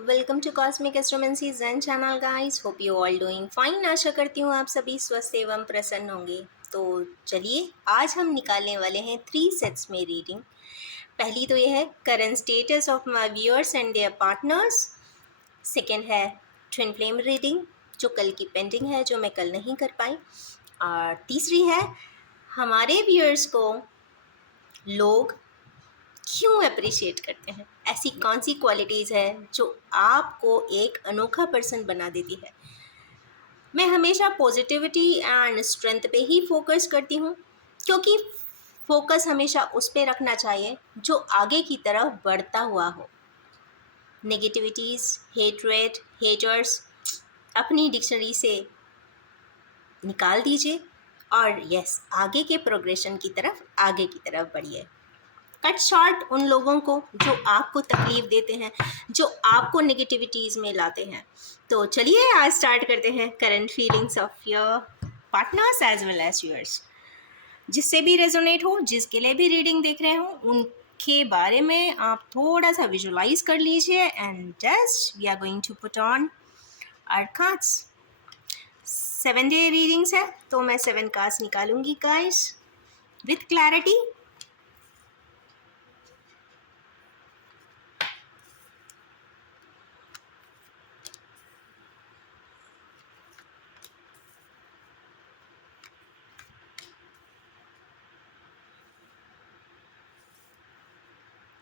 Welcome to cosmic astromancy zen channel guys. Hope you all doing fine. आशा करती हूँ आप सभी स्वस्थ एवं प्रसन्न होंगे। तो चलिए आज हम निकालने वाले हैं 3 सेट्स में रीडिंग। पहली तो ये है current status of my viewers and there partners. Second है ट्विन फ्लेम रीडिंग जो कल की पेंडिंग है, जो मैं कल नहीं कर पाई। और तीसरी है हमारे व्यूअर्स को लोग क्यों अप्रिशिएट करते हैं, ऐसी कौन सी क्वालिटीज़ है जो आपको एक अनोखा पर्सन बना देती है। मैं हमेशा पॉजिटिविटी एंड स्ट्रेंथ पे ही फोकस करती हूँ, क्योंकि फोकस हमेशा उस पे रखना चाहिए जो आगे की तरफ बढ़ता हुआ हो। नेगेटिविटीज़, हेटरेट, हेटर्स अपनी डिक्शनरी से निकाल दीजिए और यस, आगे के प्रोग्रेशन की तरफ, आगे की तरफ बढ़िए। कट शॉर्ट उन लोगों को जो आपको तकलीफ देते हैं, जो आपको नेगेटिविटीज़ में लाते हैं। तो चलिए आज स्टार्ट करते हैं current feelings of your partners as well as yours. जिससे भी रेजोनेट हो, जिसके लिए भी रीडिंग देख रहे हो, उनके बारे में आप थोड़ा सा विजुलाइज कर लीजिए and just we are going to put on our cards. 7 day readings है तो मैं 7 कार्ड्स निकालूंगी guys with clarity.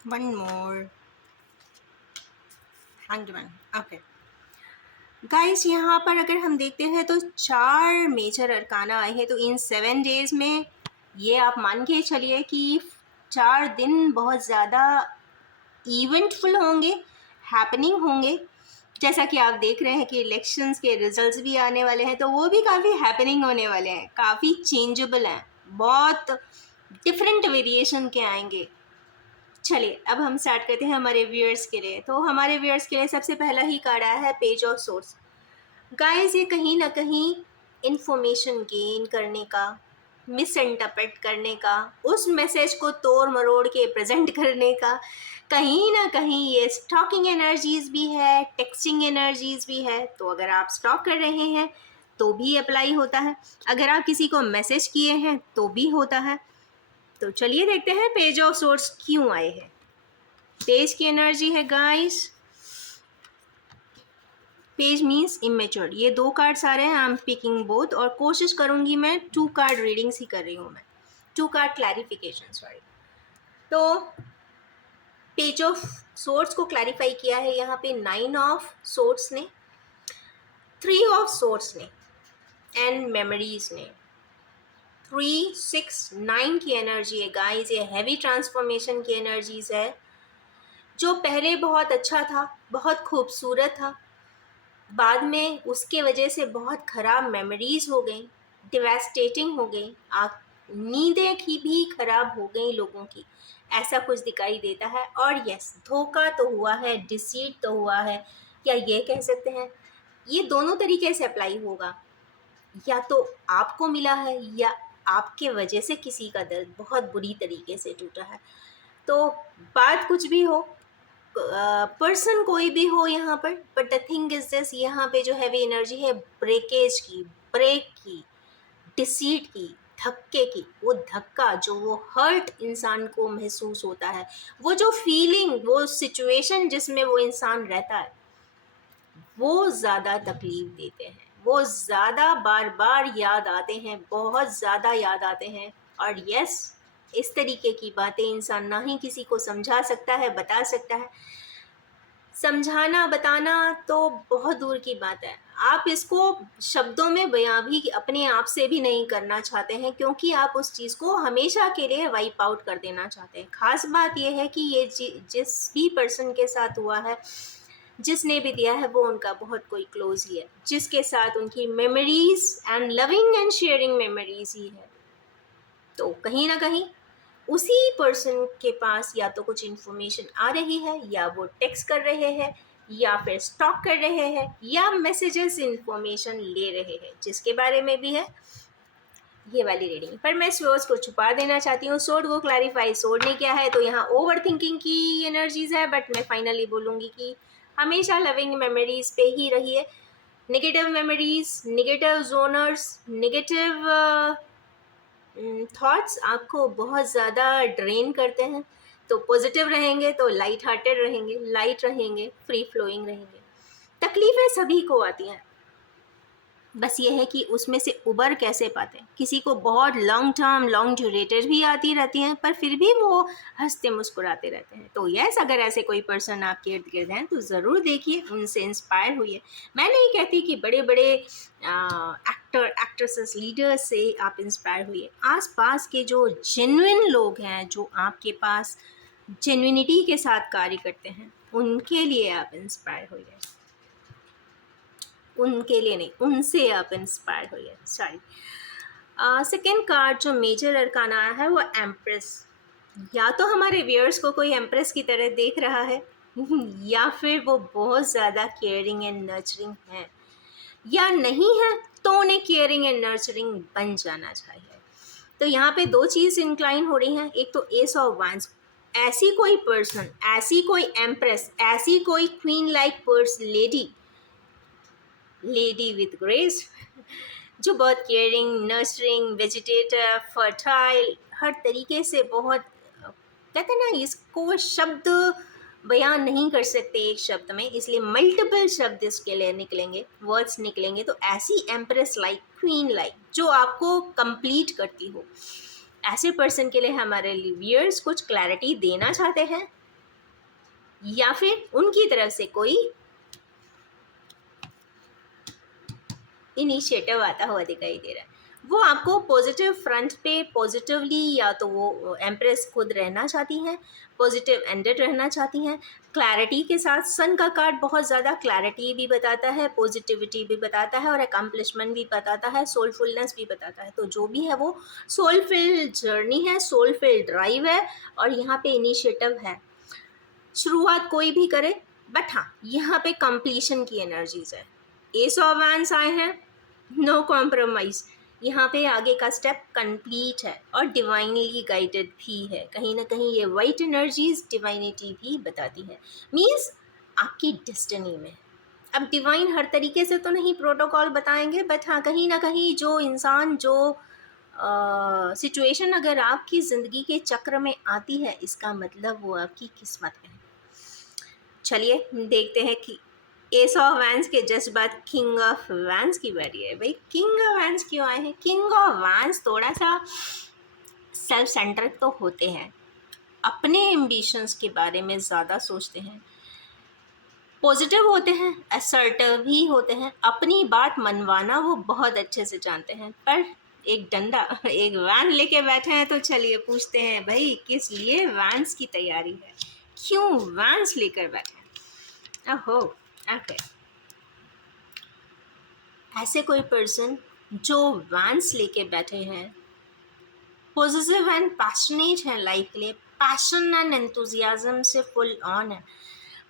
One more hanged man. Okay guys, यहाँ पर अगर हम देखते हैं तो 4 मेजर अरकाना आए हैं। तो इन 7 डेज में ये आप मान के चलिए कि 4 दिन बहुत ज़्यादा इवेंटफुल होंगे, हैपनिंग होंगे। जैसा कि आप देख रहे हैं कि इलेक्शंस के रिजल्ट्स भी आने वाले हैं, तो वो भी काफ़ी हैपनिंग होने वाले हैं, काफ़ी चेंजेबल हैं, बहुत डिफरेंट वेरिएशन के आएंगे। चलिए अब हम स्टार्ट करते हैं हमारे व्यूअर्स के लिए। तो हमारे व्यूअर्स के लिए सबसे पहला ही कार्ड आया है पेज ऑफ सोर्स। गाइस, ये कहीं ना कहीं इंफॉर्मेशन गेन करने का, मिस इंटरप्रेट करने का, उस मैसेज को तोड़ मरोड़ के प्रेजेंट करने का, कहीं ना कहीं ये स्टॉकिंग एनर्जीज भी है, टेक्सटिंग एनर्जीज भी है। तो अगर आप स्टॉक कर रहे हैं तो भी अप्लाई होता है, अगर आप किसी को मैसेज किए हैं तो भी होता है। तो चलिए देखते हैं पेज ऑफ सोर्स क्यों आए हैं। पेज की एनर्जी है गाइस, पेज मीन्स इमेच्योर्ड। ये 2 कार्ड्स आ रहे हैं, आई एम पिकिंग बोथ, और कोशिश करूंगी मैं 2 कार्ड रीडिंग्स ही कर रही हूँ, मैं 2 कार्ड क्लैरिफिकेशन, सॉरी। तो पेज ऑफ सोर्स को क्लैरिफाई किया है यहाँ पे 9 ऑफ सोर्स ने, 3 ऑफ सोर्स ने एंड मेमोरीज ने। 3, 6, 9 की एनर्जी है गाइस। ये हैवी ट्रांसफॉर्मेशन की एनर्जीज है। जो पहले बहुत अच्छा था, बहुत खूबसूरत था, बाद में उसके वजह से बहुत ख़राब मेमोरीज हो गई, डिवास्टेटिंग हो गई, नींदें की भी ख़राब हो गई लोगों की, ऐसा कुछ दिखाई देता है। और यस, धोखा तो हुआ है, डिसीट तो हुआ है, या ये कह सकते हैं ये दोनों तरीके से अप्लाई होगा। या तो आपको मिला है या आपके वजह से किसी का दिल बहुत बुरी तरीके से टूटा है। तो बात कुछ भी हो, पर्सन कोई भी हो यहाँ पर, but the thing is this, यहाँ पे जो हैवी एनर्जी है ब्रेकेज की, ब्रेक की, डिसीट की, धक्के की। वो धक्का, जो वो हर्ट इंसान को महसूस होता है, वो जो फीलिंग, वो सिचुएशन जिसमें वो इंसान रहता है, वो ज़्यादा तकलीफ देते हैं, वो ज़्यादा बार बार याद आते हैं, बहुत ज़्यादा याद आते हैं। और यस, इस तरीके की बातें इंसान ना ही किसी को समझा सकता है, बता सकता है। समझाना, बताना तो बहुत दूर की बात है, आप इसको शब्दों में बयां भी अपने आप से भी नहीं करना चाहते हैं, क्योंकि आप उस चीज़ को हमेशा के लिए वाइप आउट कर देना चाहते हैं। खास बात यह है कि ये जिस भी पर्सन के साथ हुआ है, जिसने भी दिया है, वो उनका बहुत कोई क्लोज ही है, जिसके साथ उनकी memories and loving and sharing memories ही है। तो कहीं ना कहीं उसी पर्सन के पास या तो कुछ इन्फॉर्मेशन आ रही है, या वो टेक्स्ट कर रहे हैं, या फिर स्टॉक कर रहे हैं, या मैसेजेस इन्फॉर्मेशन ले रहे हैं, जिसके बारे में भी है ये वाली रीडिंग। पर मैं सोर्स को छुपा देना चाहती हूँ, सोर्ड को क्लैरिफाई। सोर्ड ने क्या है, तो यहाँ ओवर थिंकिंग की एनर्जीज है, बट मैं फाइनली बोलूँगी कि हमेशा लविंग मेमोरीज पे ही रहिए। Negative memories, negative जोनर्स, negative thoughts आपको बहुत ज़्यादा ड्रेन करते हैं। तो पॉजिटिव रहेंगे तो लाइट हार्टेड रहेंगे, लाइट रहेंगे, फ्री फ्लोइंग रहेंगे। तकलीफ़ें सभी को आती हैं, बस ये है कि उसमें से उबर कैसे पाते हैं। किसी को बहुत लॉन्ग टर्म, लॉन्ग ड्यूरेटेड भी आती रहती हैं, पर फिर भी वो हंसते मुस्कुराते रहते हैं। तो यस, अगर ऐसे कोई पर्सन आपके इर्द गिर्द हैं तो ज़रूर देखिए, उनसे इंस्पायर होइए। मैं नहीं कहती कि बड़े बड़े एक्टर, एक्ट्रेसेस, लीडर्स से आप इंस्पायर हुई। आसपास के जो जेन्युइन लोग हैं, जो आपके पास जेन्युइनिटी के साथ कार्य करते हैं, उनके लिए आप इंस्पायर होइए। उनके लिए नहीं, उनसे आप इंस्पायर होइए। सॉरी। सेकेंड कार्ड जो मेजर अरकाना आया है वो एम्प्रेस। या तो हमारे व्यूअर्स को कोई एम्प्रेस की तरह देख रहा है या फिर वो बहुत ज़्यादा केयरिंग एंड नर्चरिंग है, या नहीं है तो उन्हें केयरिंग एंड नर्चरिंग बन जाना चाहिए। तो यहाँ पे दो चीज़ इंक्लाइन हो रही हैं। एक तो एस ऑफ वांड्स, ऐसी कोई पर्सन, ऐसी कोई एम्प्रेस, ऐसी कोई queen like person, lady with grace, जो बहुत केयरिंग, नर्सरिंग, वेजिटेटिव, फर्टाइल, हर तरीके से बहुत, कहते हैं ना, इसको शब्द बयान नहीं कर सकते एक शब्द में, इसलिए मल्टीपल शब्द इसके लिए निकलेंगे, वर्ड्स निकलेंगे। तो ऐसी एम्प्रेस लाइक, क्वीन लाइक, जो आपको कंप्लीट करती हो, ऐसे पर्सन के लिए हमारे व्यूअर्स कुछ क्लैरिटी देना चाहते हैं, या फिर उनकी तरफ से कोई इनिशिएटिव आता हुआ दिखाई दे रहा है। वो आपको पॉजिटिव फ्रंट पे पॉजिटिवली, या तो वो एम्प्रेस खुद रहना चाहती हैं, पॉजिटिव एंडेड रहना चाहती हैं, क्लैरिटी के साथ। सन का कार्ड बहुत ज़्यादा क्लैरिटी भी बताता है, पॉजिटिविटी भी बताता है, और अकम्पलिशमेंट भी बताता है, सोलफुलनेस भी बताता है। तो जो भी है वो सोलफिल जर्नी है, सोलफिल ड्राइव है, और यहाँ पे इनिशिएटिव है। शुरुआत कोई भी करे, बट हाँ, यहाँ पे कंप्लीशन की एनर्जीज है। एस ऑफ वैंड्स आए हैं, नो कॉम्प्रोमाइज़। यहाँ पे आगे का स्टेप कंप्लीट है और डिवाइनली गाइडेड भी है। कहीं ना कहीं ये वाइट एनर्जीज डिवाइनिटी भी बताती है, मीन्स आपकी डेस्टिनी में। अब डिवाइन हर तरीके से तो नहीं प्रोटोकॉल बताएंगे, बट हाँ, कहीं ना कहीं जो इंसान, जो सिचुएशन अगर आपकी ज़िंदगी के चक्र में आती है, इसका मतलब वो आपकी किस्मत में है। चलिए देखते हैं कि एस ऑफ वैंस के जस्ट बाद किंग ऑफ वैंस की बारी है। भाई, किंग ऑफ वैंस क्यों आए हैं? किंग ऑफ वैंस थोड़ा सा सेल्फ सेंटर्ड तो होते हैं, अपने एम्बिशंस के बारे में ज़्यादा सोचते हैं, पॉजिटिव होते हैं, असर्टिव भी होते हैं, अपनी बात मनवाना वो बहुत अच्छे से जानते हैं। पर एक डंडा, एक वैन लेके बैठे हैं। तो चलिए पूछते हैं, भाई किस लिए वैंस की तैयारी है, क्यों वैंस लेकर बैठे हैं? ओहो, ओके। ऐसे कोई पर्सन जो वैंस लेके बैठे हैं, पॉजिटिव एंड पैशनेट हैं लाइफ के लिए, पैशन एंड एंथुजियाज्म से फुल ऑन है।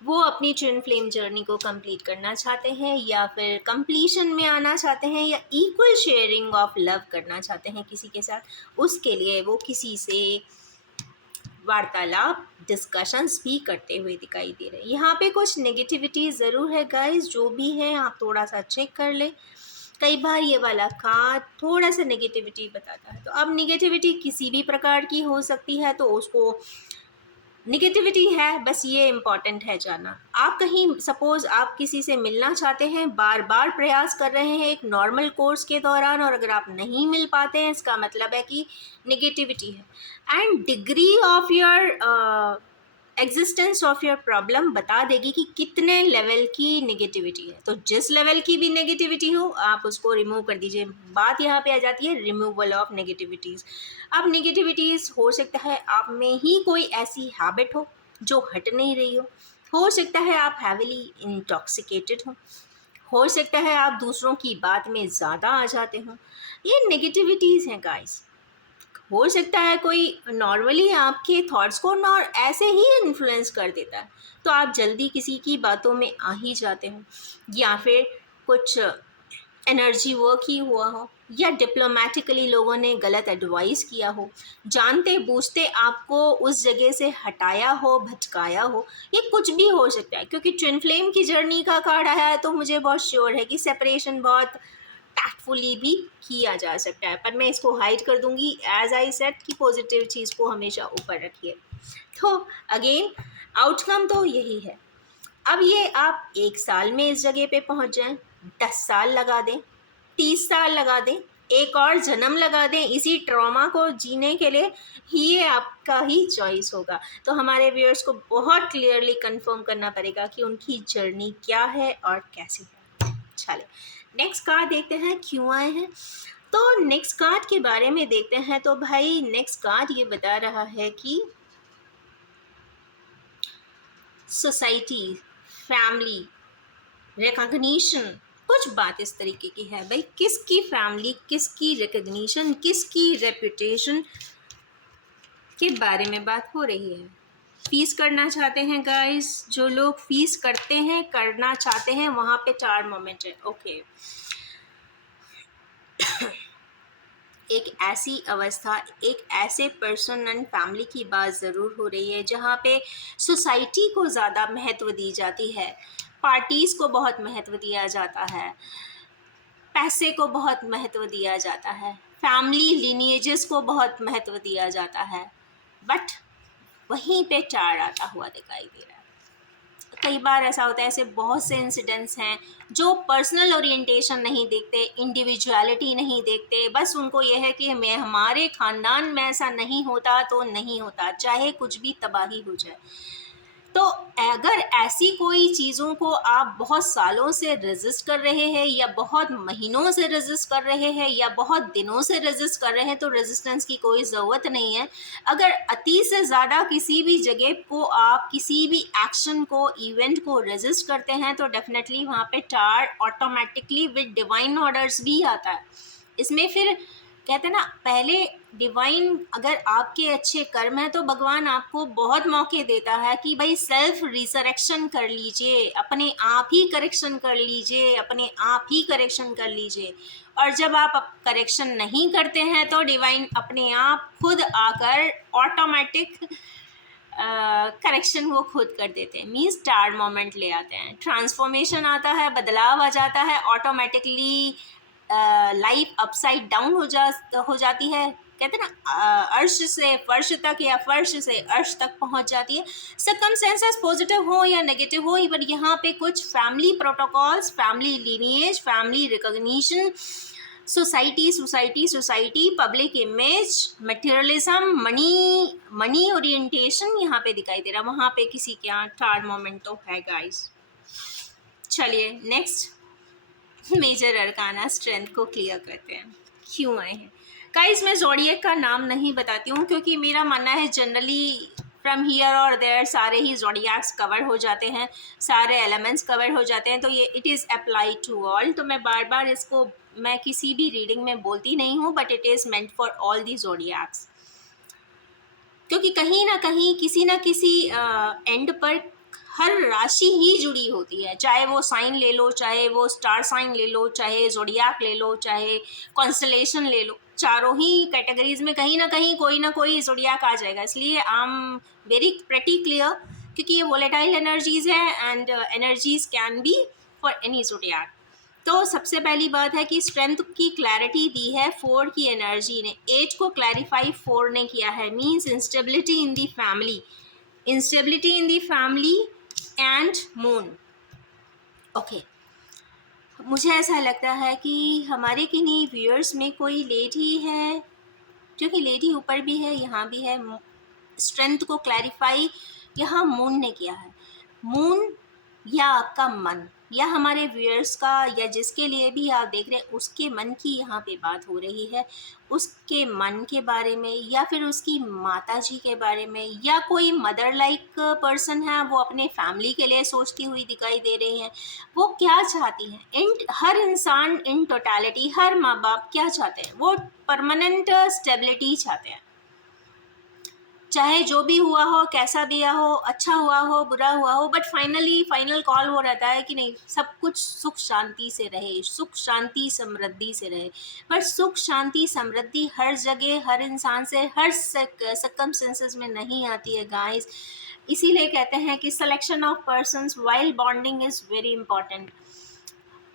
वो अपनी ट्विन फ्लेम जर्नी को कंप्लीट करना चाहते हैं, या फिर कंप्लीशन में आना चाहते हैं, या इक्वल शेयरिंग ऑफ लव करना चाहते हैं किसी के साथ। उसके लिए वो किसी से वार्तालाप, डिस्कशंस भी करते हुए दिखाई दे रहे हैं। यहाँ पे कुछ नेगेटिविटी ज़रूर है गाइस, जो भी है आप थोड़ा सा चेक कर लें। कई बार ये वाला कार्ड थोड़ा सा नेगेटिविटी बताता है। तो अब नेगेटिविटी किसी भी प्रकार की हो सकती है, तो उसको नेगेटिविटी है, बस ये इम्पॉर्टेंट है जानना। आप कहीं सपोज़ आप किसी से मिलना चाहते हैं, बार बार प्रयास कर रहे हैं एक नॉर्मल कोर्स के दौरान, और अगर आप नहीं मिल पाते हैं, इसका मतलब है कि नेगेटिविटी है। And degree of your existence of your problem बता देगी कि कितने लेवल की नेगेटिविटी है। तो जिस लेवल की भी नेगेटिविटी हो, आप उसको रिमूव कर दीजिए। बात यहाँ पे आ जाती है रिमूवल ऑफ नेगेटिविटीज़। अब नेगेटिविटीज़ हो सकता है आप में ही कोई ऐसी हैबिट जो हट नहीं रही हो सकता है आप हैविली इंटॉक्सिकेटेड हो सकता है आप दूसरों की बात में ज़्यादा आ जाते हों। ये नेगेटिविटीज़ हैं गाइस। हो सकता है कोई नॉर्मली आपके थॉट्स को ऐसे ही इन्फ्लुएंस कर देता है, तो आप जल्दी किसी की बातों में आ ही जाते हो, या फिर कुछ एनर्जी वर्क ही हुआ हो, या डिप्लोमेटिकली लोगों ने गलत एडवाइस किया हो, जानते बूझते आपको उस जगह से हटाया हो, भटकाया हो, ये कुछ भी हो सकता है। क्योंकि ट्विन फ्लेम की जर्नी का कार्ड आया है तो मुझे बहुत श्योर है कि सेपरेशन बहुत टैक्टफुली भी किया जा सकता है, पर मैं इसको हाइड कर दूंगी। एज आई सेड कि पॉजिटिव चीज़ को हमेशा ऊपर रखिए। तो अगेन आउटकम तो यही है। अब ये आप 1 साल में इस जगह पे पहुंच जाएं, 10 साल लगा दें, 30 साल लगा दें, एक और जन्म लगा दें इसी ट्रॉमा को जीने के लिए, ये आपका ही चॉइस होगा। तो हमारे व्यूअर्स को बहुत क्लियरली कंफर्म करना पड़ेगा कि उनकी जर्नी क्या है और कैसी है। चलिए नेक्स्ट कार्ड देखते हैं क्यों आए हैं। तो नेक्स्ट कार्ड के बारे में देखते हैं। तो भाई नेक्स्ट कार्ड ये बता रहा है कि सोसाइटी, फैमिली, रिकॉग्निशन, कुछ बात इस तरीके की है भाई। किसकी फैमिली, किसकी रिकॉग्निशन, किसकी रेपुटेशन के बारे में बात हो रही है। फीस करना चाहते हैं गाइस, जो लोग फीस करते हैं, करना चाहते हैं, वहां पे 4 मोमेंट है। ओके एक ऐसी अवस्था, एक ऐसे पर्सन एंड फैमिली की बात ज़रूर हो रही है जहाँ पे सोसाइटी को ज़्यादा महत्व दी जाती है, पार्टीज़ को बहुत महत्व दिया जाता है, पैसे को बहुत महत्व दिया जाता है, फैमिली लिनिएजेस को बहुत महत्व दिया जाता है, बट वहीं पे चार आता हुआ दिखाई दे रहा है। कई बार ऐसा होता है, ऐसे बहुत से इंसिडेंट्स हैं जो पर्सनल ओरिएंटेशन नहीं देखते, इंडिविजुअलिटी नहीं देखते, बस उनको यह है कि मैं हमारे ख़ानदान में ऐसा नहीं होता तो नहीं होता, चाहे कुछ भी तबाही हो जाए। तो अगर ऐसी कोई चीज़ों को आप बहुत सालों से रेजिस्ट कर रहे हैं, या बहुत महीनों से रेजिस्ट कर रहे हैं, या बहुत दिनों से रेजिस्ट कर रहे हैं, तो रेजिस्टेंस की कोई ज़रूरत नहीं है। अगर अति से ज़्यादा किसी भी जगह को, आप किसी भी एक्शन को, इवेंट को रेजिस्ट करते हैं, तो डेफिनेटली वहाँ पे टार ऑटोमेटिकली विद डिवाइन ऑर्डर्स भी आता है। इसमें फिर कहते हैं ना, पहले डिवाइन, अगर आपके अच्छे कर्म हैं तो भगवान आपको बहुत मौके देता है कि भाई सेल्फ रिसरेक्शन कर लीजिए, अपने आप ही करेक्शन कर लीजिए, अपने आप ही करेक्शन कर लीजिए। और जब आप करेक्शन नहीं करते हैं तो डिवाइन अपने आप खुद आकर ऑटोमेटिक करेक्शन वो खुद कर देते हैं, मीन्स स्टार मोमेंट ले आते हैं, ट्रांसफॉर्मेशन आता है, बदलाव आ जाता है, ऑटोमेटिकली लाइफ अपसाइड डाउन हो जाती है। कहते हैं ना, अर्श से फर्श तक या फर्श से अर्श तक पहुंच जाती है। सर्कमस्टेंसेस पॉजिटिव हो या नेगेटिव हो, बट यहाँ पे कुछ family protocols, family lineage, family recognition, society, public image, materialism, money orientation यहाँ पे दिखाई दे रहा है। वहाँ पे किसी के यहाँ टार मोमेंट तो है गाइस। चलिए नेक्स्ट मेजर अरकाना स्ट्रेंथ को क्लियर करते हैं क्यों आए हैं। गाइस मैं ज़ोडिएक का नाम नहीं बताती हूँ क्योंकि मेरा मानना है जनरली फ्रॉम हियर और देयर सारे ही ज़ोडिएक्स कवर हो जाते हैं, सारे एलिमेंट्स कवर हो जाते हैं, तो ये it is apply to all. तो मैं बार बार इसको मैं किसी भी रीडिंग में बोलती नहीं हूँ, but it is meant for all the zodiacs, क्योंकि कहीं ना कहीं किसी ना किसी एंड पर हर राशि ही जुड़ी होती है। चाहे वो साइन ले लो, चाहे वो स्टार साइन ले लो, चाहे ज़ोडिएक ले लो, चाहे कॉन्स्टलेशन ले लो, चारों ही कैटेगरीज में कहीं ना कहीं कोई ना कोई ज़ोडिएक आ जाएगा। इसलिए I am very pretty clear, क्योंकि ये वोलेटाइल एनर्जीज़ है and energies can be for any zodiac. तो सबसे पहली बात है कि स्ट्रेंथ की क्लैरिटी दी है 4 की एनर्जी ने, एज को क्लैरिफाई 4 ने किया है, means instability in the family, instability in the family and moon. Okay, मुझे ऐसा लगता है कि हमारे किन्हीं व्यूअर्स में कोई लेडी है, क्योंकि लेडी ऊपर भी है, यहाँ भी है। स्ट्रेंथ को क्लैरिफाई यहाँ मून ने किया है। मून या आपका मन, या हमारे व्यूअर्स का, या जिसके लिए भी आप देख रहे हैं उसके मन की यहाँ पे बात हो रही है, उसके मन के बारे में, या फिर उसकी माता जी के बारे में, या कोई मदर लाइक पर्सन है, वो अपने फैमिली के लिए सोचती हुई दिखाई दे रही हैं। वो क्या चाहती हैं, हर इंसान इन टोटलिटी, हर माँ बाप क्या चाहते हैं, वो परमानेंट स्टेबिलिटी चाहते हैं। चाहे जो भी हुआ हो, कैसा भी हो, अच्छा हुआ हो, बुरा हुआ हो, बट फाइनल कॉल वो रहता है कि नहीं, सब कुछ सुख शांति से रहे, सुख शांति समृद्धि से रहे। पर सुख शांति समृद्धि हर जगह हर इंसान से हर सर्कमस्टेंसेस में नहीं आती है गाइस। इसीलिए कहते हैं कि selection of persons while bonding is very important.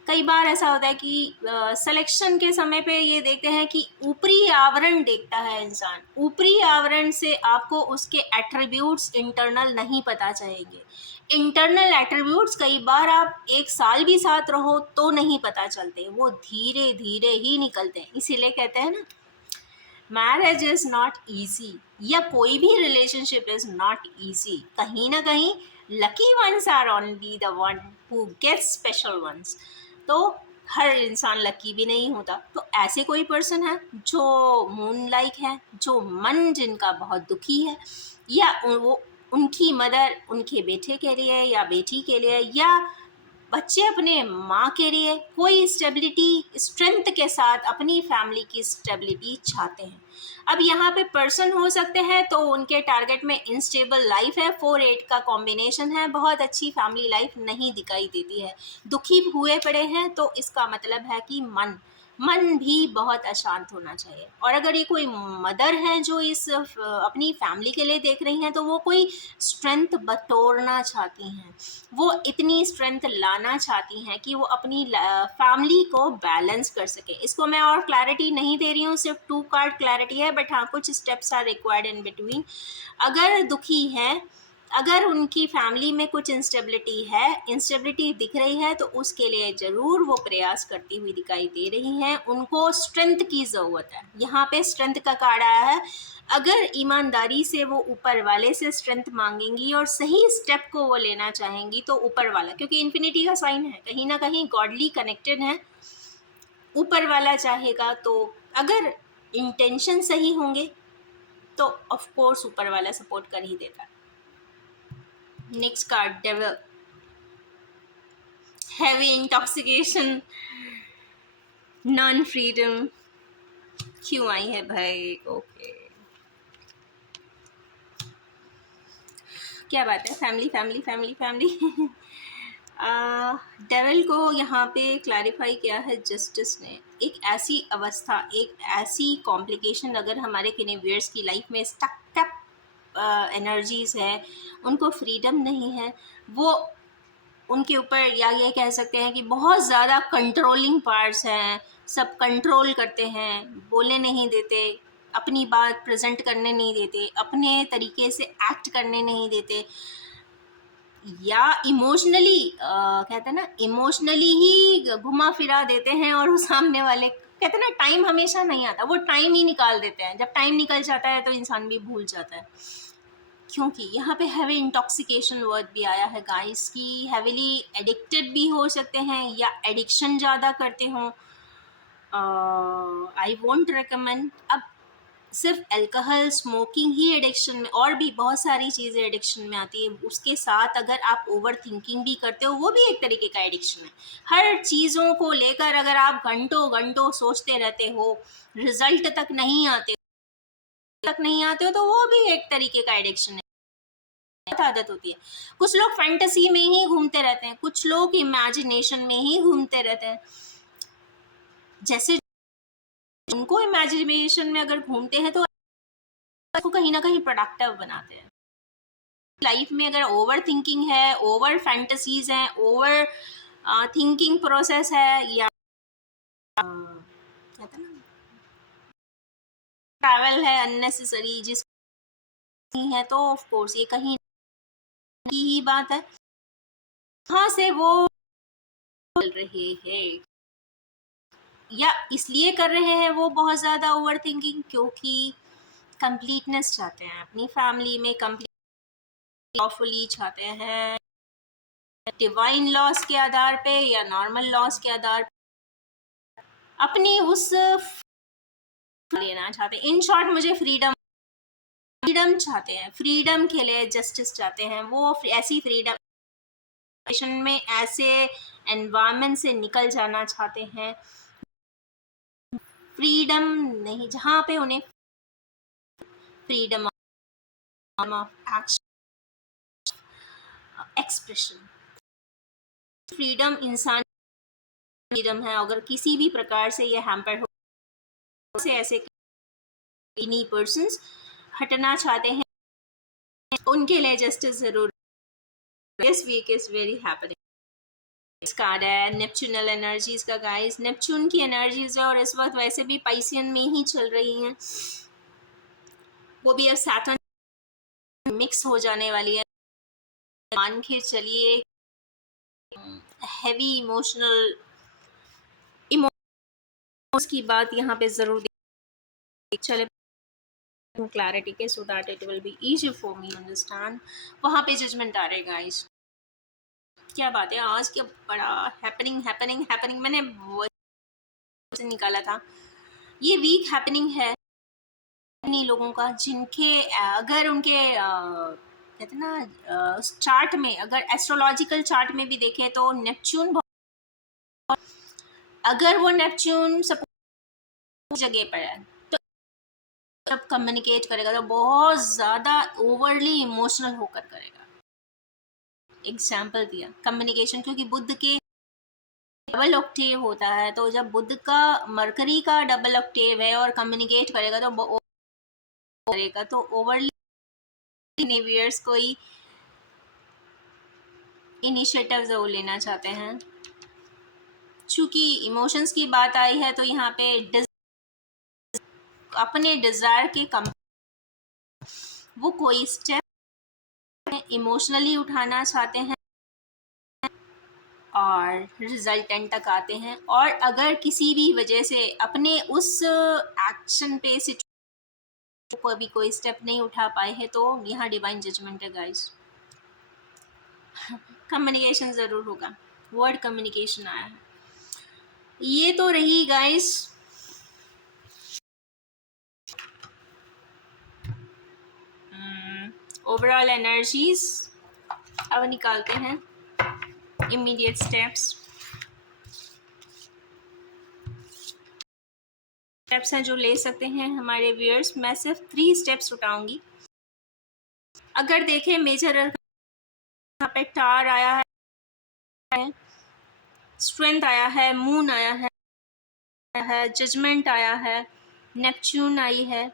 कई बार ऐसा होता है कि सिलेक्शन के समय पे ये देखते हैं कि ऊपरी आवरण देखता है इंसान, ऊपरी आवरण से आपको उसके एट्रीब्यूट्स इंटरनल नहीं पता चलेंगे। इंटरनल एट्रीब्यूट्स कई बार आप 1 साल भी साथ रहो तो नहीं पता चलते, वो धीरे धीरे ही निकलते हैं। इसीलिए कहते हैं ना, मैरिज इज़ नॉट ईजी, या कोई भी रिलेशनशिप इज़ नॉट ईजी। कहीं ना कहीं lucky ones are only the one who gets special ones. तो हर इंसान लकी भी नहीं होता। तो ऐसे कोई पर्सन है जो मून लाइक है, जो मन जिनका बहुत दुखी है, या वो उनकी मदर उनके बेटे के लिए या बेटी के लिए, या बच्चे अपने माँ के लिए कोई स्टेबिलिटी स्ट्रेंथ के साथ अपनी फैमिली की स्टेबिलिटी चाहते हैं। अब यहाँ पे पर्सन हो सकते हैं तो उनके टारगेट में इनस्टेबल लाइफ है, 4-8 का कॉम्बिनेशन है, बहुत अच्छी फैमिली लाइफ नहीं दिखाई देती है, दुखी हुए पड़े हैं, तो इसका मतलब है कि मन भी बहुत अशांत होना चाहिए। और अगर ये कोई मदर है जो इस अपनी फैमिली के लिए देख रही हैं, तो वो कोई स्ट्रेंथ बटोरना चाहती हैं, वो इतनी स्ट्रेंथ लाना चाहती हैं कि वो अपनी फैमिली को बैलेंस कर सके। इसको मैं और क्लैरिटी नहीं दे रही हूँ, सिर्फ 2 कार्ड क्लैरिटी है, बट हाँ कुछ steps are required in between. अगर दुखी हैं, अगर उनकी फैमिली में कुछ इंस्टेबिलिटी दिख रही है, तो उसके लिए ज़रूर वो प्रयास करती हुई दिखाई दे रही हैं, उनको स्ट्रेंथ की ज़रूरत है। यहाँ पे स्ट्रेंथ का कार्ड आया है। अगर ईमानदारी से वो ऊपर वाले से स्ट्रेंथ मांगेंगी और सही स्टेप को वो लेना चाहेंगी, तो ऊपर वाला, क्योंकि इन्फिनिटी का साइन है, कहीं ना कहीं गॉडली कनेक्टेड है, ऊपर वाला चाहेगा। तो अगर इंटेंशन सही होंगे तो ऑफ कोर्स ऊपर वाला सपोर्ट कर ही देता है। Next card, devil, heavy intoxication, non freedom. क्यों आई है भाई? ओके, क्या बात है, family family family family. Devil को यहाँ पे क्लैरिफाई किया है जस्टिस ने। एक ऐसी अवस्था, एक ऐसी कॉम्प्लिकेशन अगर हमारे किनेवियर्स की लाइफ में स्टक अप एनर्जीज है, उनको फ्रीडम नहीं है, वो उनके ऊपर, या ये कह सकते हैं कि बहुत ज़्यादा कंट्रोलिंग पार्ट्स हैं, सब कंट्रोल करते हैं, बोलने नहीं देते, अपनी बात प्रेजेंट करने नहीं देते, अपने तरीके से एक्ट करने नहीं देते, या इमोशनली कहते हैं ना, इमोशनली ही घुमा फिरा देते हैं, और वो सामने वाले, कहते हैं ना, टाइम हमेशा नहीं आता, वो टाइम ही निकाल देते हैं। जब टाइम निकल जाता है तो इंसान भी भूल जाता है। क्योंकि यहाँ पे हैवी इंटॉक्सिकेशन वर्ड भी आया है गाइस, की हैवीली एडिक्टेड भी हो सकते हैं या एडिक्शन ज़्यादा करते हों। I won't recommend. अब सिर्फ अल्कोहल स्मोकिंग ही एडिक्शन में, और भी बहुत सारी चीज़ें एडिक्शन में आती है, उसके साथ अगर आप ओवर थिंकिंग भी करते हो, वो भी एक तरीके का एडिक्शन है। हर चीज़ों को लेकर अगर आप घंटों घंटों सोचते रहते हो, रिजल्ट तक नहीं आते हो, तो वो भी एक तरीके का एडिक्शन है। आदत होती है। कुछ लोग फैंटेसी में ही घूमते रहते हैं, कुछ लोग इमेजिनेशन में ही घूमते रहते हैं। जैसे उनको इमेजिनेशन में अगर घूमते हैं तो उसको कहीं ना कहीं प्रोडक्टिव बनाते हैं। लाइफ में अगर ओवर थिंकिंग है, ओवर फैंटेसीज हैं, ओवर थिंकिंग प्रोसेस है, या कहते हैं ना, ट्रैवल है अननेसेसरी जिस है, तो ऑफ कोर्स ये कहीं की ही बात है, कहाँ से वो चल रहे हैं, या इसलिए कर रहे हैं वो बहुत ज़्यादा ओवर थिंकिंग, क्योंकि कंप्लीटनेस चाहते हैं अपनी फैमिली में, कंप्लीट लॉफुली चाहते हैं, डिवाइन लॉस के आधार पे या नॉर्मल लॉस के आधार पे अपनी उस लेना चाहते हैं। इन शॉर्ट, मुझे फ्रीडम चाहते हैं, फ्रीडम के लिए जस्टिस चाहते हैं, वो ऐसी फ्रीडम में ऐसे एनवायरनमेंट से निकल जाना चाहते हैं, फ्रीडम नहीं, जहाँ पे उन्हें freedom of action, expression. Freedom इंसान फ्रीडम है, अगर किसी भी प्रकार से ये हैम्पर हो से ऐसे एनी पर्सन्स हटना चाहते हैं, उनके लिए जस्टिस जरूर। This week is very happening. Card है नेपच्यूनल एनर्जीज का गाइस, नेपच्यून की एनर्जीज है और इस वक्त वैसे भी पाइसियन में ही चल रही हैं, वो भी अब सैटर्न मिक्स हो जाने वाली है। मान के चलिए हैवी इमोशनल की बात यहाँ पे जरूर चले क्लैरिटी के, so that it will be easy for me understand. वहाँ पे जजमेंट आ रहे गाइस, क्या बात है आज, क्या बड़ा हैपनिंग हैपनिंग हैपनिंग मैंने से निकाला था। ये वीक हैपनिंग है इन्हीं लोगों का जिनके अगर उनके कहते ना चार्ट में, अगर एस्ट्रोलॉजिकल चार्ट में भी देखें तो नेपच्यून, अगर वो नेपच्यून सपोज जगह पर है तो जब कम्युनिकेट करेगा तो बहुत ज़्यादा ओवरली इमोशनल होकर करेगा। एग्जाम्पल दिया कम्युनिकेशन, क्योंकि बुध के डबल ऑक्टेव होता है, तो जब बुध का मरकरी का डबल ऑक्टेव है और कम्युनिकेट करेगा तो ओवरली नेवियर्स कोई इनिशिएटिव वो लेना चाहते हैं। चूंकि इमोशंस की बात आई है तो यहाँ पे अपने डिजायर के कम वो कोई स्टेप इमोशनली उठाना चाहते हैं और रिजल्टेंट तक आते हैं, और अगर किसी भी वजह से अपने उस एक्शन पे को अभी कोई स्टेप नहीं उठा पाए हैं तो यहाँ डिवाइन जजमेंट है गाइस। कम्युनिकेशन ज़रूर होगा, वर्ड कम्युनिकेशन आया है। ये तो रही गाइस ओवरऑल एनर्जीज। अब निकालते हैं इमीडिएट स्टेप्स हैं जो ले सकते हैं हमारे व्यूअर्स। मैं सिर्फ 3 स्टेप्स उठाऊंगी। अगर देखें मेजर यहाँ पे टार आया है, स्ट्रेंथ आया है, मून आया है, जजमेंट आया है, नेपच्यून आई है,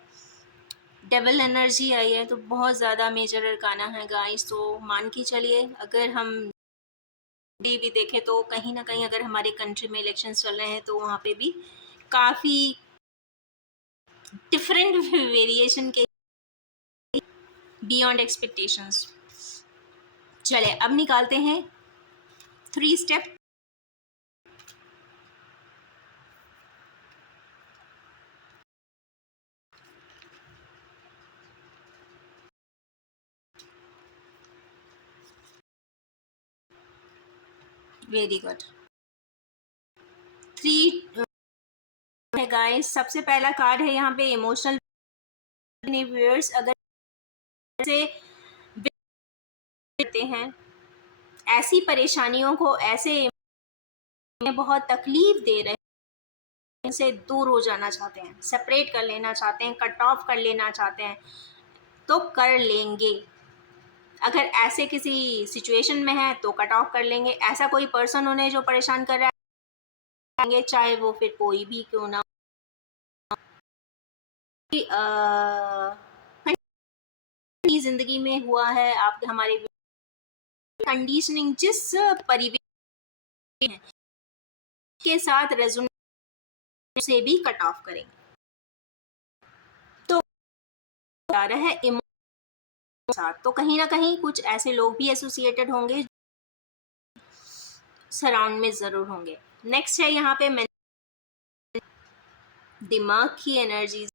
डेविल एनर्जी आई है, तो बहुत ज़्यादा मेजर अरकाना है गाइस। तो मान के चलिए अगर हम भी देखें तो कहीं ना कहीं अगर हमारे कंट्री में इलेक्शन चल रहे हैं तो वहाँ पे भी काफ़ी डिफरेंट वेरिएशन के बियॉन्ड एक्सपेक्टेशंस। चले अब निकालते हैं 3 स्टेप। Very good. 3 है गाइस। सबसे पहला कार्ड है यहाँ पे इमोशनल व्यूअर्स, अगर से देते हैं ऐसी परेशानियों को, ऐसे बहुत तकलीफ दे रहे हैं, से दूर हो जाना चाहते हैं, सेपरेट कर लेना चाहते हैं, कट ऑफ कर लेना चाहते हैं, तो कर लेंगे। अगर ऐसे किसी सिचुएशन में है तो कट ऑफ कर लेंगे। ऐसा कोई पर्सन उन्हें जो परेशान कर रहा है, चाहे वो फिर कोई भी क्यों ना जिंदगी में हुआ है, आप हमारे कंडीशनिंग जिस परिवेश के साथ रेजोनेट से भी कट ऑफ करेंगे। तो आ रहा है इमोशन साथ, तो कहीं ना कहीं कुछ ऐसे लोग भी एसोसिएटेड होंगे, सराउंड में जरूर होंगे। नेक्स्ट है यहाँ पे दिमाग की एनर्जी,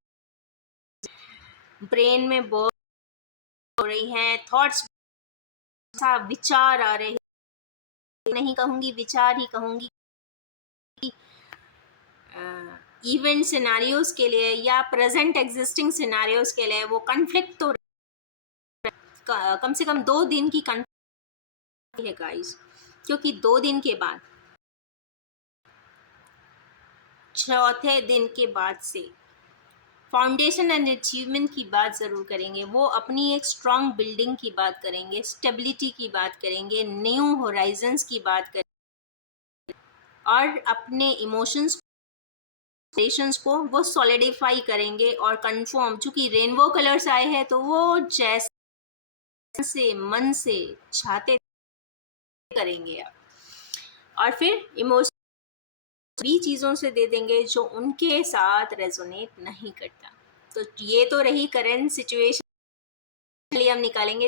ब्रेन में बहुत हो रही हैं, थॉट्स, विचार आ रहे हैं, नहीं कहूँगी विचार ही कहूँगी, इवेंट सिनेरियोज के लिए या प्रेजेंट एग्जिस्टिंग सिनेरियोज के लिए वो कन्फ्लिक्ट तो कम से कम 2 दिन की कन्फ्लिक्ट है गाइस, क्योंकि 2 दिन के बाद, चौथे दिन के बाद से फाउंडेशन एंड अचीवमेंट की बात ज़रूर करेंगे, वो अपनी एक स्ट्रॉन्ग बिल्डिंग की बात करेंगे, स्टेबिलिटी की बात करेंगे, न्यू होराइजन्स की बात करेंगे और अपने इमोशंस को वो सॉलिडिफाई करेंगे और कंफर्म, चूंकि रेनबो कलर्स आए हैं तो वो जैसे मन से चाहते करेंगे आप, और फिर इमोशन भी चीज़ों से दे देंगे जो उनके साथ रेजोनेट नहीं करता। तो ये तो रही करंट सिचुएशन, लिए हम निकालेंगे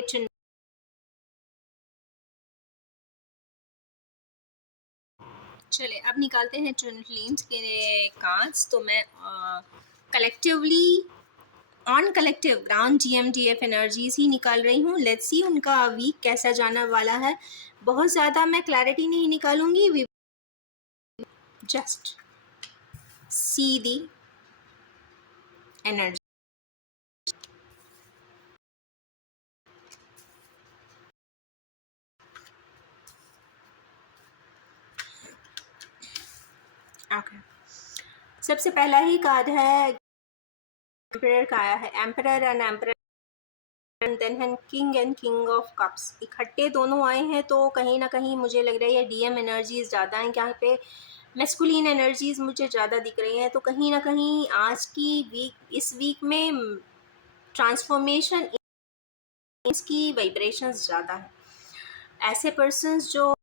चले अब निकालते हैं ट्विन फ्लेम्स के कार्ड्स। तो मैं collectively on collective ground GMDF energies ही निकाल रही हूँ। लेट्स सी उनका वीक कैसा जाने वाला है। बहुत ज़्यादा मैं क्लैरिटी नहीं निकालूंगी, we just see the energy. Okay, सबसे पहला ही कार्ड है एम्परर का आया है, emperor and emperor and then king and king of cups इकट्ठे दोनों आए हैं। तो कहीं ना कहीं मुझे लग रहा है ये DM एनर्जीज ज़्यादा हैं, यहाँ पे मैस्कुलिन एनर्जीज मुझे ज़्यादा दिख रही हैं। तो कहीं ना कहीं आज की वीक, इस वीक में ट्रांसफॉर्मेशन इसकी वाइब्रेशंस ज़्यादा है। ऐसे पर्सन्स जो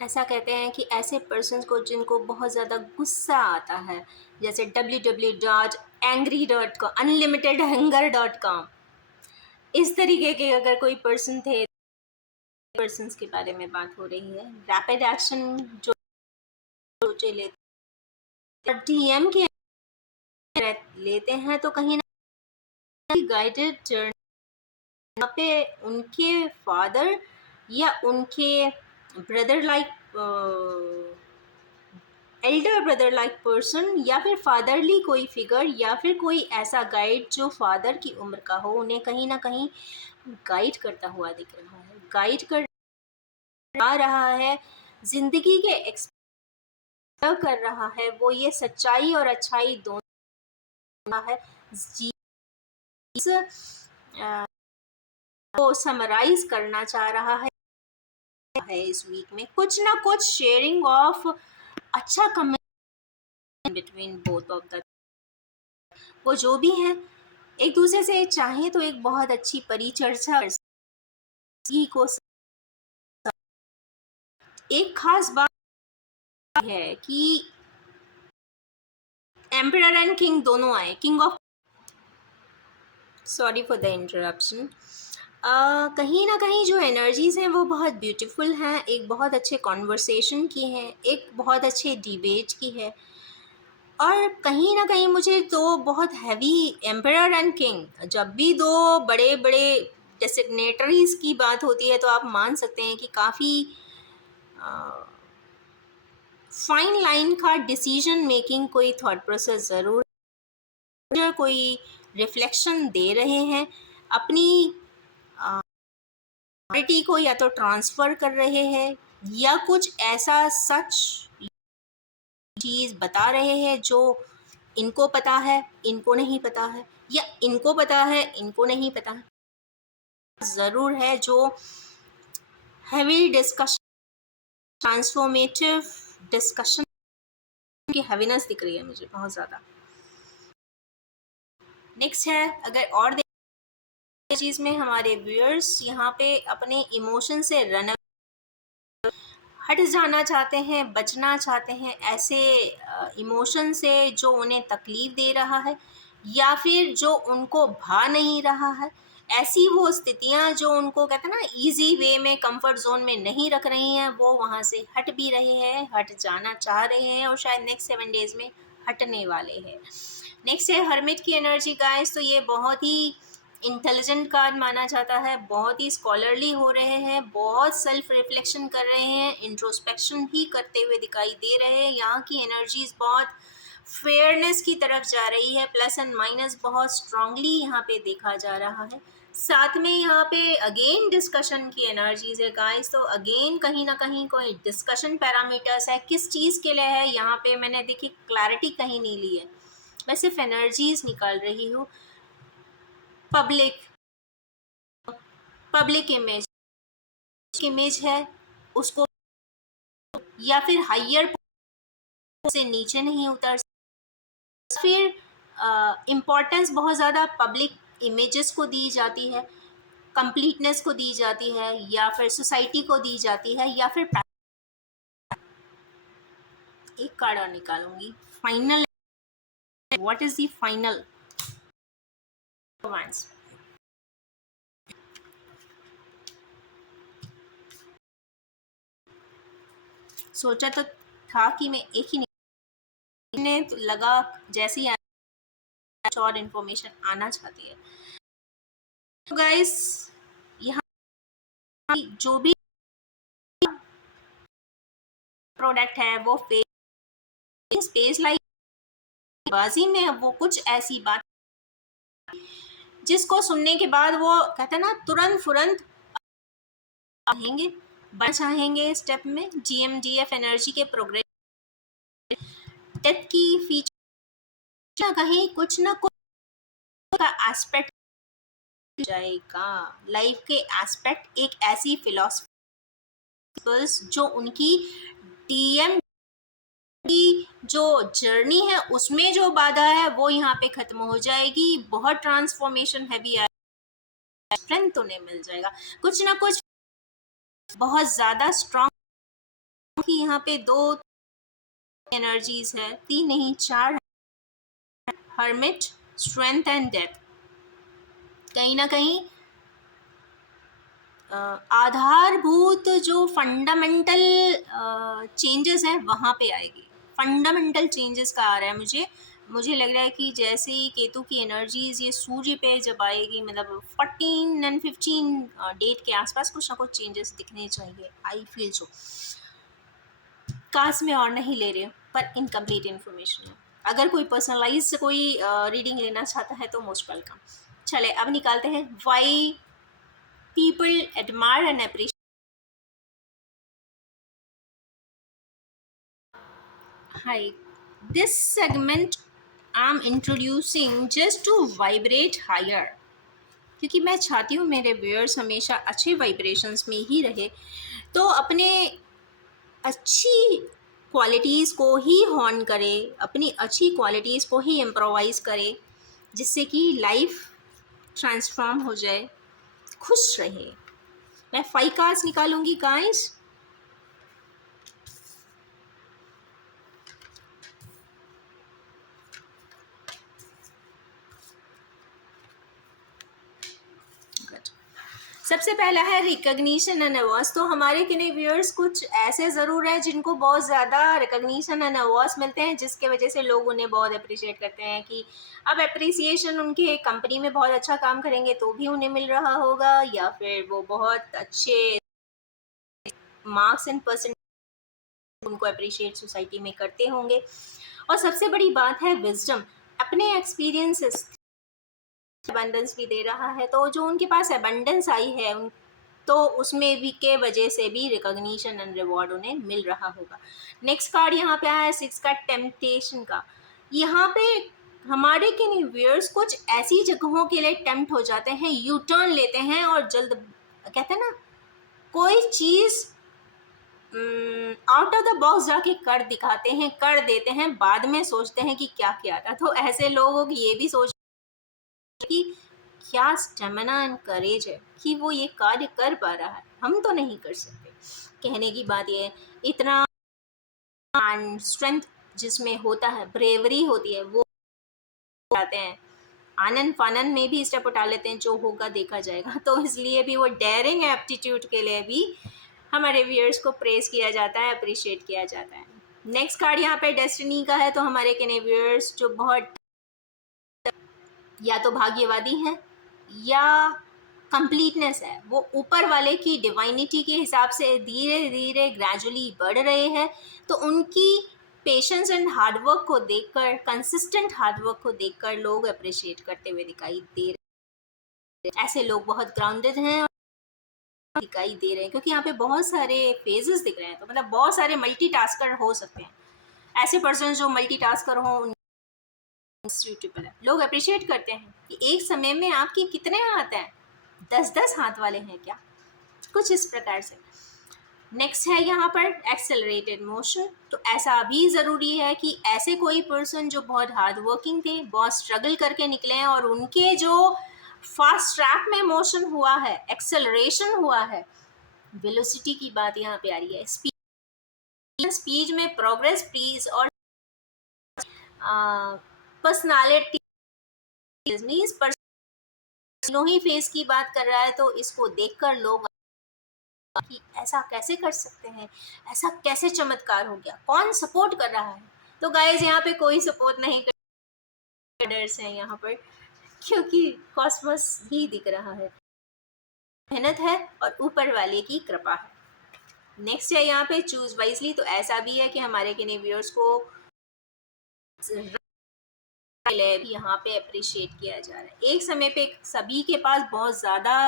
ऐसा कहते हैं कि ऐसे पर्सन्स को जिनको बहुत ज़्यादा गुस्सा आता है, जैसे www.angry.com unlimitedhunger.com, इस तरीके के अगर कोई पर्सन थे, पर्सन्स के बारे में बात हो रही है। रैपिड एक्शन जो सोचे लेते DM के लेते हैं तो कहीं ना गाइडेड जर्नी, यहाँ पे उनके फादर या उनके brother like Elder brother like person या फिर फादरली कोई फिगर या फिर कोई ऐसा गाइड जो फादर की उम्र का हो, उन्हें कहीं ना कहीं गाइड करता हुआ दिख रहा है, गाइड कर रहा है, जिंदगी के एक्सप्लोर कर रहा है। वो ये सच्चाई और अच्छाई दोनों है, चीज को समराइज करना चाह रहा है इस वीक में। कुछ ना कुछ शेयरिंग ऑफ अच्छा communication between both of the, वो जो भी हैं एक दूसरे से चाहे तो एक बहुत अच्छी परिचर्चा को। एक खास बात है कि एम्परर एंड किंग दोनों आए, king of, sorry for the interruption. कहीं ना कहीं जो एनर्जीज़ हैं वो बहुत ब्यूटीफुल हैं, एक बहुत अच्छे कॉन्वर्सेशन की हैं, एक बहुत अच्छे डिबेट की है, और कहीं ना कहीं मुझे तो बहुत हैवी एम्परर एंड किंग, जब भी दो बड़े बड़े डेसिग्नेटरीज की बात होती है तो आप मान सकते हैं कि काफ़ी फाइन लाइन का डिसीजन मेकिंग, कोई थॉट प्रोसेस ज़रूर, कोई रिफ्लेक्शन दे रहे हैं, अपनी ऑथोरिटी को या तो ट्रांसफ़र कर रहे हैं या कुछ ऐसा सच चीज़ बता रहे हैं जो इनको पता है इनको नहीं पता है, या इनको पता है इनको नहीं पता है, ज़रूर है जो हैवी डिस्कशन, ट्रांसफॉर्मेटिव डिस्कशन की हैवीनेस दिख रही है मुझे बहुत ज़्यादा। नेक्स्ट है, अगर और चीज़ में हमारे व्यूअर्स यहाँ पे अपने इमोशन से रन हट जाना चाहते हैं, बचना चाहते हैं ऐसे इमोशन से जो उन्हें तकलीफ़ दे रहा है या फिर जो उनको भा नहीं रहा है, ऐसी वो स्थितियाँ जो उनको कहते हैं ना इजी वे में, कंफर्ट जोन में नहीं रख रही हैं, वो वहाँ से हट भी रहे हैं, हट जाना चाह रहे हैं और शायद नेक्स्ट 7 डेज़ में हटने वाले हैं। नेक्स्ट है हर्मिट की एनर्जी गाइस। तो ये बहुत ही इंटेलिजेंट कार्ड माना जाता है, बहुत ही स्कॉलरली हो रहे हैं, बहुत सेल्फ रिफ्लेक्शन कर रहे हैं, इंट्रोस्पेक्शन ही करते हुए दिखाई दे रहे हैं। यहाँ की एनर्जीज बहुत फेयरनेस की तरफ जा रही है, प्लस एंड माइनस बहुत स्ट्रांगली यहाँ पे देखा जा रहा है। साथ में यहाँ पे अगेन डिस्कशन की एनर्जीज है गाइस। तो अगेन कहीं ना कहीं कोई डिस्कशन पैरामीटर्स है, किस चीज़ के लिए है यहाँ पे मैंने देखी क्लैरिटी कहीं नहीं ली है, मैं सिर्फ एनर्जीज निकाल रही हूँ। पब्लिक पब्लिक इमेज है उसको, या फिर हायर से नीचे नहीं उतर, फिर इम्पोर्टेंस बहुत ज़्यादा पब्लिक इमेजेस को दी जाती है, कंप्लीटनेस को दी जाती है, या फिर सोसाइटी को दी जाती है, या फिर एक कार्ड और निकालूंगी। Final, what is the final answer? सोचा तो था कि मैं एक ही ने तो लगा जैसे ही और इन्फॉर्मेशन आना चाहती है। तो गाइस, यहाँ जो भी प्रोडक्ट है वो स्पेस लाइक बाजी में वो कुछ ऐसी बात जिसको सुनने के बाद वो कहते हैं ना तुरंत फुरंत चाहेंगे बढ़ चाहेंगे स्टेप में GMDF एनर्जी के प्रोग्रेस डेथ की फीचर कहीं कुछ ना कुछ का एस्पेक्ट जाएगा। लाइफ के एस्पेक्ट एक ऐसी फिलोसफी जो उनकी DM की जो जर्नी है उसमें जो बाधा है वो यहाँ पे खत्म हो जाएगी। बहुत ट्रांसफॉर्मेशन है भी, स्ट्रेंथ उन्हें मिल जाएगा, कुछ ना कुछ बहुत ज़्यादा स्ट्रॉन्ग की यहाँ पे 2 एनर्जीज है, 3 नहीं 4 है। हर्मिट, स्ट्रेंथ एंड डेथ कहीं ना कहीं आधारभूत जो फंडामेंटल चेंजेस हैं वहाँ पे आएगी। फंडामेंटल चेंजेस का आ रहा है मुझे लग रहा है कि जैसे ही केतु की एनर्जीज ये सूर्य पे जब आएगी, मतलब 14 एंड 15 डेट के आसपास कुछ ना कुछ चेंजेस दिखने चाहिए। I feel so. काश में और नहीं ले रहे हूँ पर इनकम्प्लीट इन्फॉर्मेशन है। अगर कोई पर्सनलाइज कोई रीडिंग लेना चाहता है तो मोस्ट वेलकम। चले अब निकालते हैं why people admire and appreciate. Hi, this segment I'm introducing just to vibrate higher, क्योंकि मैं चाहती हूँ मेरे व्यूअर्स हमेशा अच्छे वाइब्रेशंस में ही रहे, तो अपने अच्छी क्वालिटीज़ को ही हॉर्न करे, अपनी अच्छी क्वालिटीज़ को ही इम्प्रोवाइज़ करे, जिससे कि लाइफ ट्रांसफॉर्म हो जाए, खुश रहे। मैं 5 कार्ड्स निकालूंगी गाइस। सबसे पहला है रिकग्निशन एंड अवार्ड्स। तो हमारे किन्हीं व्यूअर्स कुछ ऐसे ज़रूर हैं जिनको बहुत ज़्यादा रिकग्निशन एंड अवार्ड्स मिलते हैं, जिसके वजह से लोग उन्हें बहुत अप्रिशिएट करते हैं कि अब अप्रिसिएशन उनके कंपनी में बहुत अच्छा काम करेंगे तो भी उन्हें मिल रहा होगा, या फिर वो बहुत अच्छे मार्क्स एंड परसेंट उनको अप्रिशिएट सोसाइटी में करते होंगे। और सबसे बड़ी बात है विजडम, अपने एक्सपीरियंसेस अबंडेंस भी दे रहा है, तो जो उनके पास अबंडेंस आई है तो उसमें भी के वजह से भी रिकॉग्निशन एंड रिवॉर्ड उन्हें मिल रहा होगा। नेक्स्ट कार्ड यहाँ पे आया है 6 का टेम्पटेशन का। यहाँ पे हमारे के व्यूअर्स कुछ ऐसी जगहों के लिए टेम्प्ट हो जाते हैं, यू टर्न लेते हैं और जल्द कहते हैं ना कोई चीज़ आउट ऑफ द बॉक्स जाके कर दिखाते हैं, कर देते हैं, बाद में सोचते हैं कि क्या किया था। तो ऐसे लोगों की ये भी सोच कि क्या स्टेमिना एंड करेज है कि वो ये कार्य कर पा रहा है, हम तो नहीं कर सकते। कहने की बात ये है, इतना एंड स्ट्रेंथ जिसमें होता है, ब्रेवरी होती है, वो आते हैं आनंद फानन में भी स्टेप उठा लेते हैं, जो होगा देखा जाएगा। तो इसलिए भी वो डेयरिंग एप्टीट्यूड के लिए भी हमारे व्यूअर्स को प्रेज किया जाता है, अप्रिशिएट किया जाता है। नेक्स्ट कार्ड यहाँ पे डेस्टिनी का है। तो हमारे के व्यूअर्स जो बहुत या तो भाग्यवादी हैं या कंप्लीटनेस है, वो ऊपर वाले की डिवाइनिटी के हिसाब से धीरे धीरे ग्रेजुअली बढ़ रहे हैं। तो उनकी पेशेंस एंड हार्डवर्क को देखकर, कंसिस्टेंट हार्डवर्क को देखकर लोग अप्रिशिएट करते हुए दिखाई दे रहे हैं। ऐसे लोग बहुत ग्राउंडेड हैं और दिखाई दे रहे हैं, क्योंकि यहाँ पे बहुत सारे फेजेस दिख रहे हैं। तो मतलब बहुत सारे मल्टीटास्कर हो सकते हैं। ऐसे पर्सन जो मल्टीटास्कर हों सूटेबल है। लोग अप्रिशिएट करते हैं कि एक समय में आपके कितने हाथ हैं, 10-10 हाथ वाले हैं क्या, कुछ इस प्रकार से। नेक्स्ट है यहाँ पर एक्सेलरेटेड मोशन। तो ऐसा भी ज़रूरी है कि ऐसे कोई पर्सन जो बहुत हार्ड वर्किंग थे, बहुत स्ट्रगल करके निकले हैं और उनके जो फास्ट ट्रैक में मोशन हुआ है, एक्सेलरेशन हुआ है, वेलोसिटी की बात यहाँ पे आ रही है, स्पीड में प्रोग्रेस प्लीज और पर्सनालिटी मीन्स स्लो ही फेस की बात कर रहा है, तो इसको देखकर लोग कि ऐसा कैसे कर सकते हैं, ऐसा कैसे चमत्कार हो गया, कौन सपोर्ट कर रहा है। तो गाइस यहाँ पे कोई सपोर्ट नहीं कर, डर्स हैं यहाँ पर, क्योंकि कॉस्मोस ही दिख रहा है, मेहनत है और ऊपर वाले की कृपा है। नेक्स्ट है यहाँ पे चूज वाइजली। तो ऐसा भी है कि हमारे किन्हीं व्यूअर्स को यहाँ पे अप्रिशिएट किया जा रहा है। एक समय पे सभी के पास बहुत ज़्यादा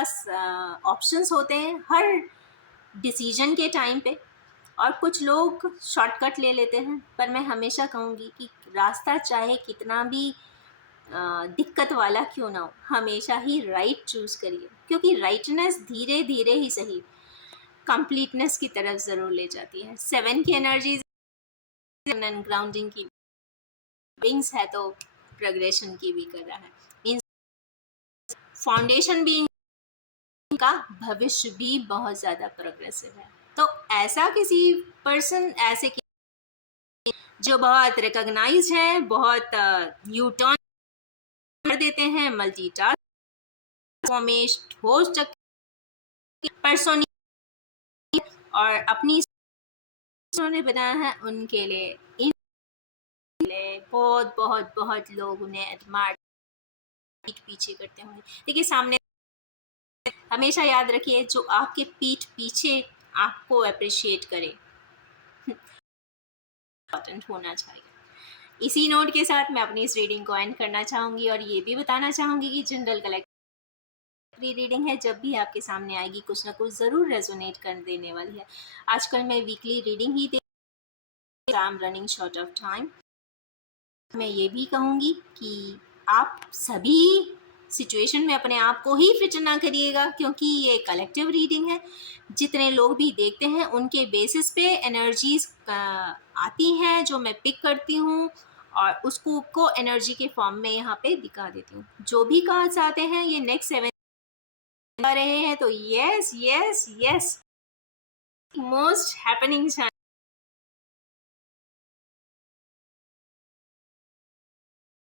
ऑप्शंस होते हैं हर डिसीजन के टाइम पे, और कुछ लोग शॉर्टकट ले लेते हैं। पर मैं हमेशा कहूँगी कि रास्ता चाहे कितना भी दिक्कत वाला क्यों ना हो, हमेशा ही राइट चूज़ करिए, क्योंकि राइटनेस धीरे धीरे ही सही कंप्लीटनेस की तरफ ज़रूर ले जाती है। 7 की एनर्जी ग्राउंडिंग की विंग्स है, तो प्रोग्रेशन की भी कर रहा है, मीन्स फाउंडेशन भी इनका, भविष्य भी बहुत ज़्यादा प्रोग्रेसिव है। तो ऐसा किसी पर्सन ऐसे जो बहुत रिकॉग्नाइज है, बहुत यू टर्न कर देते हैं, मल्टीटास्क होस्ट पर्सन और अपनी उन्होंने बनाया है, उनके लिए बहुत बहुत बहुत लोग उन्हें एडमायर पीछे करते होंगे। देखिए सामने हमेशा याद रखिए, जो आपके पीठ पीछे आपको अप्रिशिएट करे, इम्पोर्टेंट होना चाहिए। इसी नोट के साथ मैं अपनी इस रीडिंग को एंड करना चाहूँगी और ये भी बताना चाहूँगी कि जनरल कलेक्टिव रीडिंग है, जब भी आपके सामने आएगी कुछ ना कुछ ज़रूर रेजोनेट कर देने वाली है। आजकल मैं weekly reading he they, I am running short of time. मैं ये भी कहूँगी कि आप सभी सिचुएशन में अपने आप को ही फिट ना करिएगा, क्योंकि ये कलेक्टिव रीडिंग है। जितने लोग भी देखते हैं उनके बेसिस पे एनर्जीज आती हैं जो मैं पिक करती हूँ और उसको को एनर्जी के फॉर्म में यहाँ पे दिखा देती हूँ। जो भी कार्ड्स आते हैं ये नेक्स्ट 7 आ रहे हैं, तो yes yes yes most happening